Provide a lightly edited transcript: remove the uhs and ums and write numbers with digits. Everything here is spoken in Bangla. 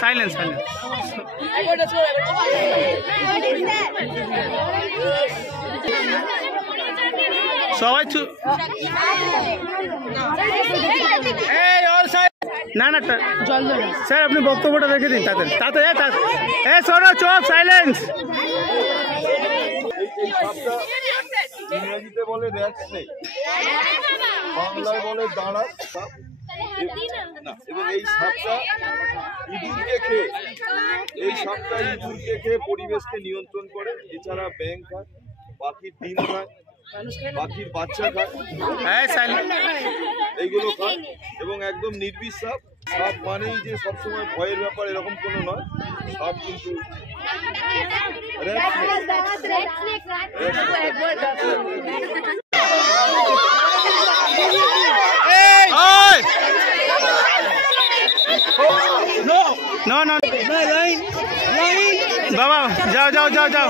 Silence, silence. সবাই না না জল দেবে স্যার, আপনি বক্তব্যটা রেখে দিন তাড়াতাড়ি তাড়াতাড়ি। শোনো, চোখ সাইলেন্স। ইংরেজিতে বলে র্যাটস্নেক, বাংলায় বলে দাঁড়া সাপ। এবং এই সাপটা ইঁদুরকে খেয়ে পরিবেশকে নিয়ন্ত্রণ করে। এছাড়া ব্যাঙ খায়, পাখির ডিম খায়, পাখির বাচ্চা খায়, এইগুলো খায়। এবং একদম নির্বিষ সাপ। সাপ মানেই যে সবসময় ভয়ের ব্যাপার এরকম কোনো নয়। সাপ কিন্তু বাবা যাও যাও যাও যাও।